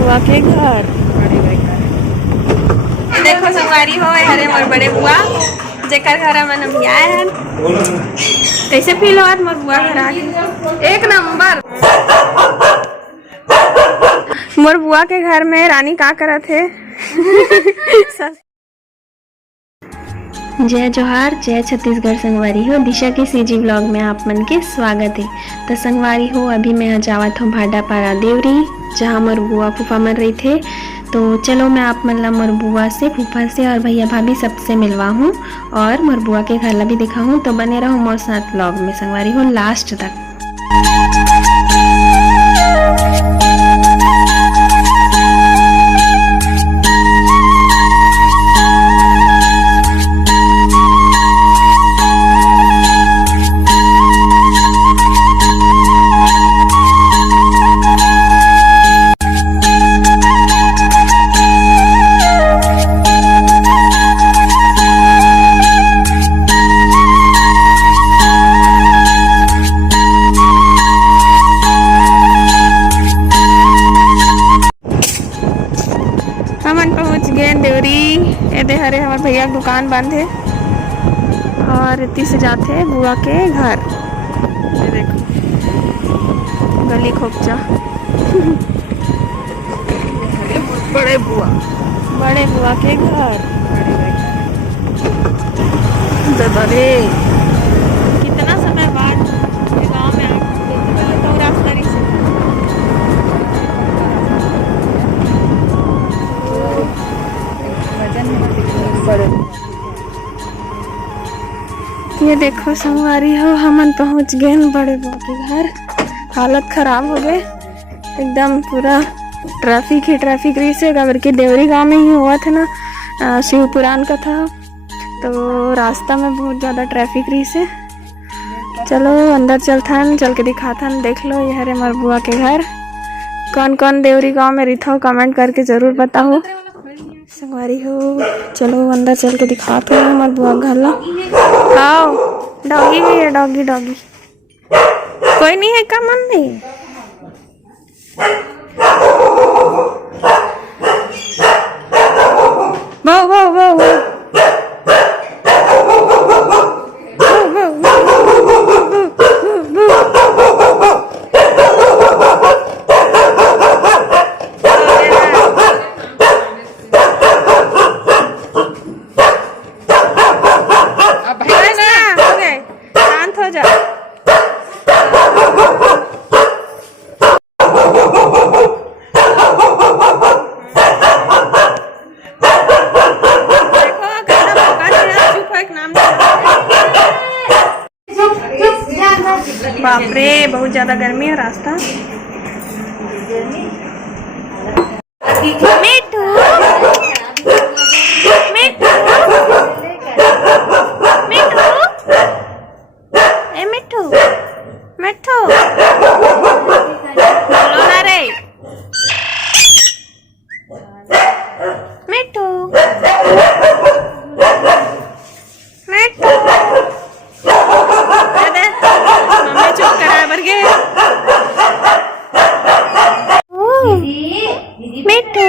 बुआ के घर। देखो संगवारी हो हरे मोर बड़े बुआ जेकर घर मन अभी आए हैं। कैसे फील हो मोर बुआ घर आके? एक नंबर। मोर बुआ के घर में रानी का करत है? जय जोहार, जय छत्तीसगढ़। संगवारी हो दिशा के सीजी ब्लॉग में आप मन के स्वागत है। तो संगवारी हो अभी मैं जावत हूँ भाडापारा देवरी, जहाँ मोर बुआ फूफा मन रही थे। तो चलो मैं आप मन ला मोर बुआ से, फूफा से और भैया भाभी सबसे मिलवा हूँ और मोर बुआ के घर ला भी दिखाऊँ। तो बने रहो मोर साथ ब्लॉग में संगवारी हो लास्ट तक। हमन पहुँच गए देवरी। एदे हरे हमार भैया की दुकान बंद है और इतनी से जाते हैं बुआ के घर। ये देखो गली खोपचा। बड़े बुआ के घर। ददरे कितना समय बाद गाँव में तो रास्ता से ये देखो संगवारी हो हमन पहुंच गए बड़े बुआ के घर। हालत खराब हो गए एकदम, पूरा ट्रैफिक ही ट्रैफिक रही से। अगर के देवरी गांव में ही हुआ था ना शिव पुराण का था, तो रास्ता में बहुत ज़्यादा ट्रैफिक रही से। चलो अंदर चलथन, चल के दिखाथन। देख लो ये हरे हमार बुआ के घर। कौन कौन देवरी गांव में रहता हो कमेंट करके ज़रूर बताओ संगवारी हो। चलो अंदर चल के दिखाते हैं हमारे बुआ घर ला। आओ, डॉगी भी है, डॉगी कोई नहीं है का मन में? वो बाप रे बहुत ज्यादा गर्मी है रास्ता। मिठू मिठू मिठू ए मिठू मिठू बोलो ना रे मिठू मिठू। मम्मी चुप करा बर के। मिठू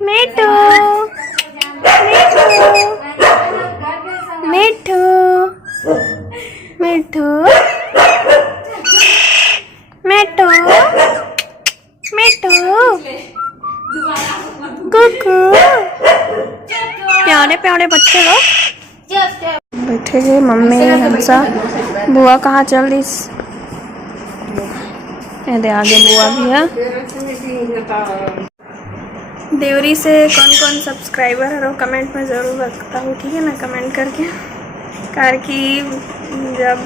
मिठू मिठू मिठू मिठू मिठू कुकू। प्यारे प्यारे बच्चे लोग बैठे हैं। मम्मी हमसा बुआ कहाँ चल रही? दे आगे बुआ भी है। देवरी से कौन कौन सब्सक्राइबर है कमेंट में ज़रूर बताओ, ठीक है ना? कमेंट करके कार की जब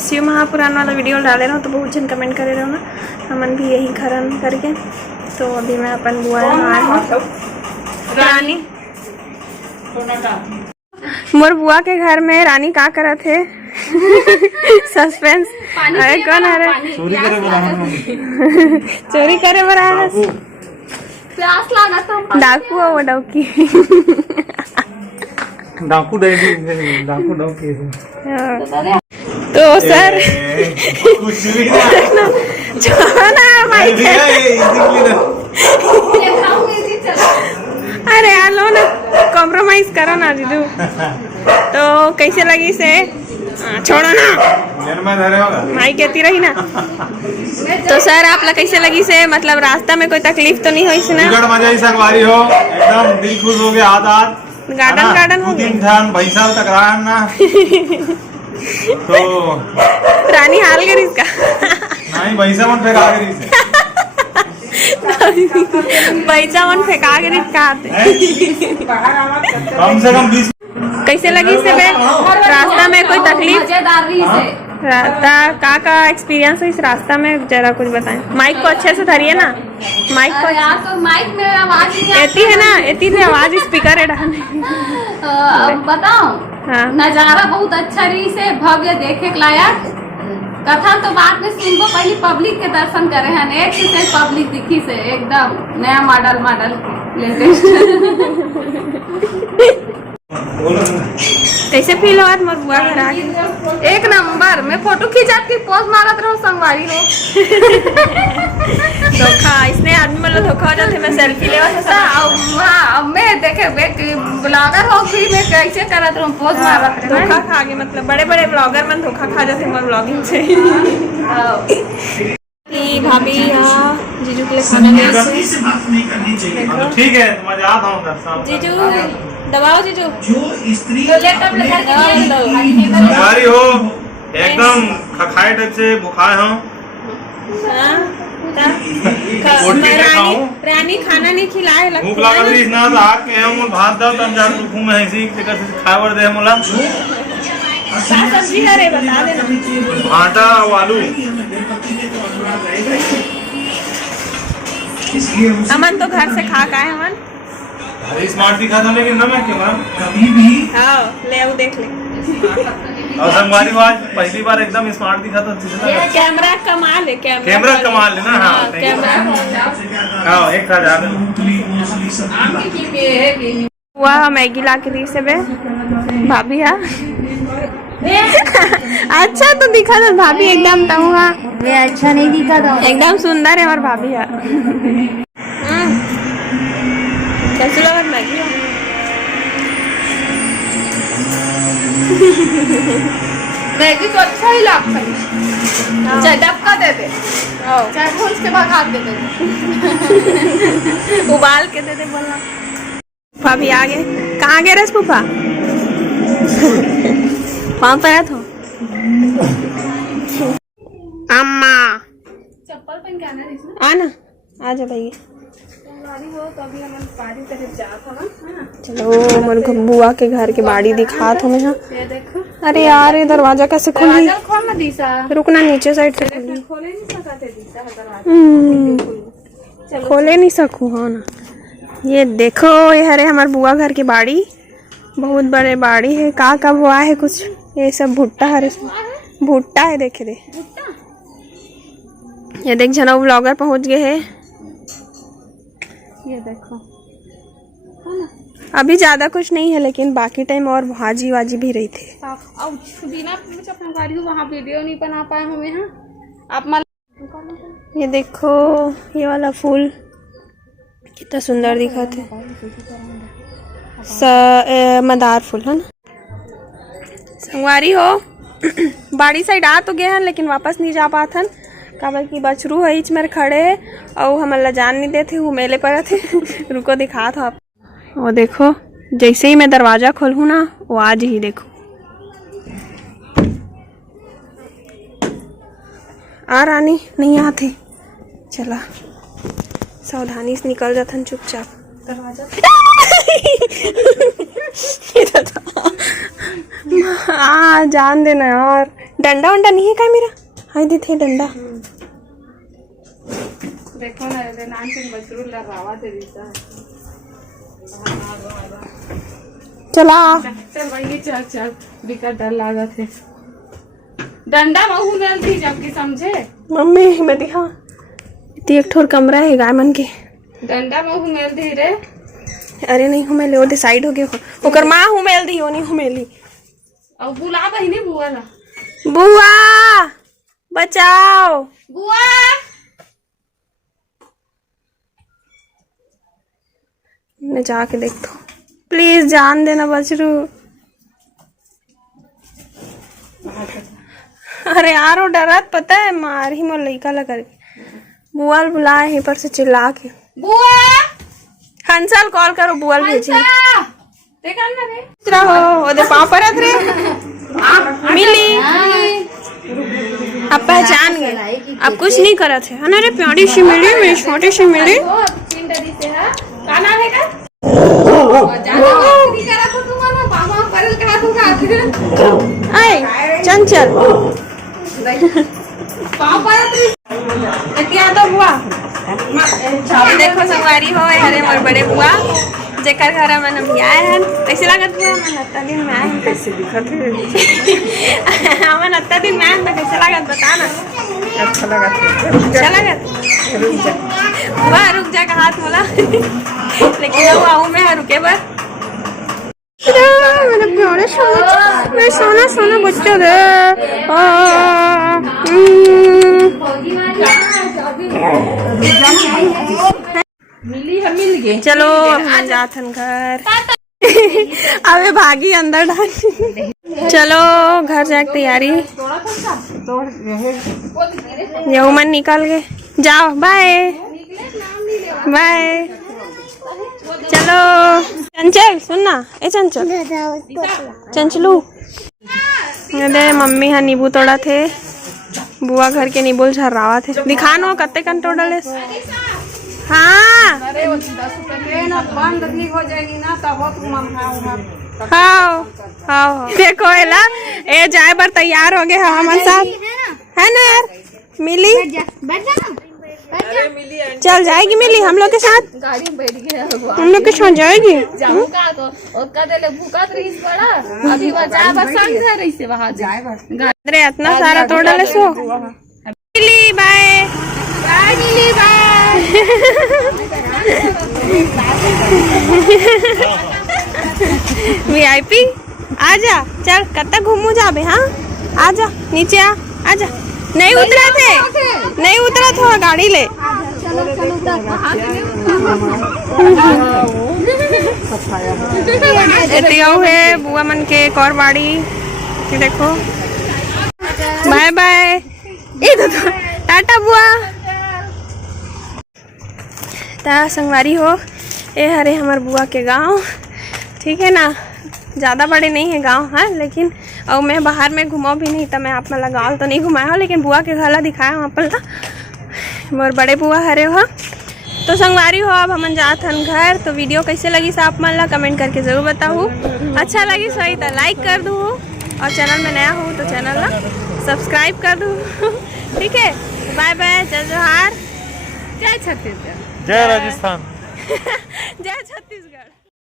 शिव महापुराण वाला वीडियो डाले रहो तो बहुत जन कमेंट करे रहो ना, हमन भी यही खरन करके। तो अभी मैं अपन बुआ आए हूँ रानी। मोर बुआ के घर में रानी का करत है? सस्पेंस। अरे कौन है? चोरी करे बरा प्यास लगा तो डाकू है वो। डाकू तो सर कुछ भी ना छोड़ो ना माइक अरे यार लो ना कॉम्प्रोमाइज करो ना जीजू। तो कैसे लगी से छोड़ो ना माइक कहती रही ना। तो सर आप लोग कैसे लगी से मतलब रास्ता में कोई तकलीफ तो नहीं हुई से ना? मजा ही संगवारी हो एकदम दिल खुश हो गया आधा गार्डन हो गए पैसा तक रहा ना तो रानी हाल गई इसका नहीं पैसा मन फेंका गई पैसा मन फेंका गई कम से कम 20। कैसे लगी से बे रास्ता में कोई तकलीफ? मजेदार रही से रास्ता का एक्सपीरियंस है इस रास्ता में जरा कुछ बताएं। माइक को अच्छे से धरिए ना माइक को। यार तो माइक में आवाज नहीं एती है ना एती से आवाज स्पीकर है डालने। बताओ हाँ नजारा बहुत अच्छा रही से भव्य देखे के लायक। कथा तो बाद में सुनबो पहले पब्लिक के दर्शन करे हैं एक से पब्लिक दिखी से एकदम नया मॉडल लेटेस्ट। कैसे फील हुआ तुम्हारा बुआ घर आके? एक नंबर मैं फोटो खींचा के पोज मारत रहो संगवारी हो। धोखा इसने आदमी मतलब धोखा हो जाते। मैं सेल्फी लेवा था हाँ मैं देखे ब्लॉगर हो फिर मैं कैसे करत रहूं पोज मारत रहो। धोखा खा गए मतलब बड़े बड़े ब्लॉगर में धोखा खा जाते हमारे ब्लॉगिंग से। भाभी यहाँ जीजू के लिए खाना ठीक है मजा आता हूँ जीजू दबाओ जीजू बीमारी हो एकदम खखाए टाइप से बुखार हो रानी खाना नहीं खिलाए भूख लगा रही ना तो आग के हम भात दो तब जा रुकू में ऐसी जगह से खावर दे मोला सब्जी है बता देना भाटा आलू अमन तो घर से खा का है अमन स्मार्ट दिखा था लेकिन ना मैं क्यों हाँ ले वो देख ले और संगवारी आज पहली बार एकदम स्मार्ट दिखा था। कैमरा कमाल है कैमरा कमाल है ना। हाँ कैमरा हाँ एक था वह मैगी ला के दी से बे भाभी हाँ अच्छा तो दिखा था भाभी एकदम तहुआ अच्छा नहीं दिखा था एकदम सुंदर है और भाभी है। कैसे लगा मैगी? मैगी तो अच्छा ही लगता है चाहे डबका दे दे चाहे भूज के भगा के दे दे उबाल के दे दे बोलना। भाभी आ गए कहाँ गए रस फूफा? वहाँ पर तो अम्मा चप्पल पहन के आना आना आ जा भाई चलो मन को बुआ के घर के बाड़ी दिखा था मैं। अरे यार ये दरवाजा कैसे खुली? रुकना नीचे साइड से खोले नहीं सकूँ। हाँ ना ये देखो ये हरे हमारे बुआ घर की बाड़ी बहुत बड़े बाड़ी है। का कब हुआ है कुछ ये सब भुट्टा हरे भुट्टा है देखे दे ये देख जना ब्लॉगर पहुंच गए हैं। ये देखो अभी ज्यादा कुछ नहीं है लेकिन बाकी टाइम और भाजी वाजी भी रही थे। वहाँ वीडियो नहीं बना पाए हम यहाँ आप ये देखो ये वाला फूल कितना सुंदर दिखा थे मदार फूल है ना। संगवारी हो बाड़ी साइड आ तो गए हैं लेकिन वापस नहीं जा पाते हैं काबर की बछरू है इच मेरे खड़े और हमारा जान नहीं देते वो मेले पर थे। रुको दिखा था आप वो देखो जैसे ही मैं दरवाजा खोलूँ ना वो आज ही देखो आ रानी नहीं आते चला सावधानी से निकल जाता चुपचाप दरवाजा हाँ जान देना यार। डंडा वंडा नहीं है क्या मेरा? हाँ दी थे डंडा देखो ना नान से बछरू लगावा थे दिशा चला चल भाई चल चल बिकट डर लगा थे डंडा महू में थी जबकि समझे मम्मी मैं दिखा एक ठोर कमरा है गाय मन के डंडा महू में दी रे। अरे नहीं हूँ मैं ले डिसाइड हो गया ओकर माँ हूँ मेल दी नहीं हूँ मेली और बुला बहिनी बुआ ला बुआ बचाओ। बुआ मैं जाके देखता हूँ, प्लीज जान देना बचरू। अरे यार वो डरत पता है, मार ही मोर लइका ला करके। बुआल बुलाए यहीं पर से चिल्ला के। बुआ हंसल कॉल करो, बुआल भेजी। देखा ना रे रहो ओदे पाँव परत रे मिली। अब पहचान गए, अब कुछ नहीं करा थे। है ना रे, प्यारी सी मिली, मेरी छोटी सी मिली। चिंडरी से है का नाम है का ज्यादा नहीं करा तो तुम्हारा मामा परल कहा दूंगा। आए चंचल पाँव परत क्या तो हुआ। ये देखो संगवारी हो हरे मोर बड़े बुआ जेकर घर मन अभी आए हैं। कैसे लागत बुआ? मन अत्ता दिन में आए हैं। कैसे दिखत है? मन अत्ता दिन में आए हैं तो कैसे लागत बता ना। अच्छा लागत, अच्छा लागत। बुआ रुक जा का हाथ मोला। लेकिन वो आऊँ मैं रुके बर। मेरा प्यारे सोना, मेरा सोना सोना बच्चा रे। मिली है, मिल गई। चलो अब हम जाथन घर। अबे भागी अंदर डाल। चलो घर जाके तैयारी। यू मन निकल गए, जाओ बाय बाय। चलो चंचल सुनना, ए चंचल चंचलू अरे मम्मी हाँ नींबू तोड़ा थे। बुआ घर के नींबू झर्रावा थे। दिखा नो कत्ते कन तोड़ले। हाँ अरे वो 10 रुपए ना बंद नहीं हो जाएगी ना तब हो तुम खाऊंगा। हाँ हाँ देखो एला ए जाए बर तैयार हो गए हमारे साथ, है ना यार। मिली चल जाएगी, मिली हम लोग के साथ, गाड़ी में बैठ गया हम लोग के साथ जाएगी। जाऊंगा तो ओका देले भूखत रहीस बड़ा। अभी वह जा बस संग से रही से वहां जाए बस। अरे इतना सारा तोड़ डाले सो। मिली बाय बाय, मिली बाय। VIP आजा, चल कत्ता घूमू जाबे। हाँ आजा नीचे आजा। नहीं उतरा थे, नहीं उतरा था गाड़ी ले। है बुआ मन के एक और बाड़ी कि देखो। बाय बाय, टाटा बुआ। ता संगवारी हो ए हरे हमार बुआ के गांव, ठीक है ना। ज़्यादा बड़े नहीं है गांव, हाँ, लेकिन और मैं बाहर में घुमाऊँ भी नहीं तो मैं आप मला गाँव तो नहीं घुमाया हूँ, लेकिन बुआ के घर दिखाया वहाँ पर मोर बड़े बुआ हरे हो। तो संगवारी हो अब हम जात हन घर। तो वीडियो कैसे लगी आप मन ला कमेंट करके ज़रूर बताऊँ। अच्छा लगी सही तो लाइक कर दूँ, और चैनल में नया हो तो चैनल ला सब्सक्राइब कर दूँ। ठीक है, बाय बाय, जय जोहार, जय छत्तीसगढ़, जय राजस्थान, जय छत्तीसगढ़।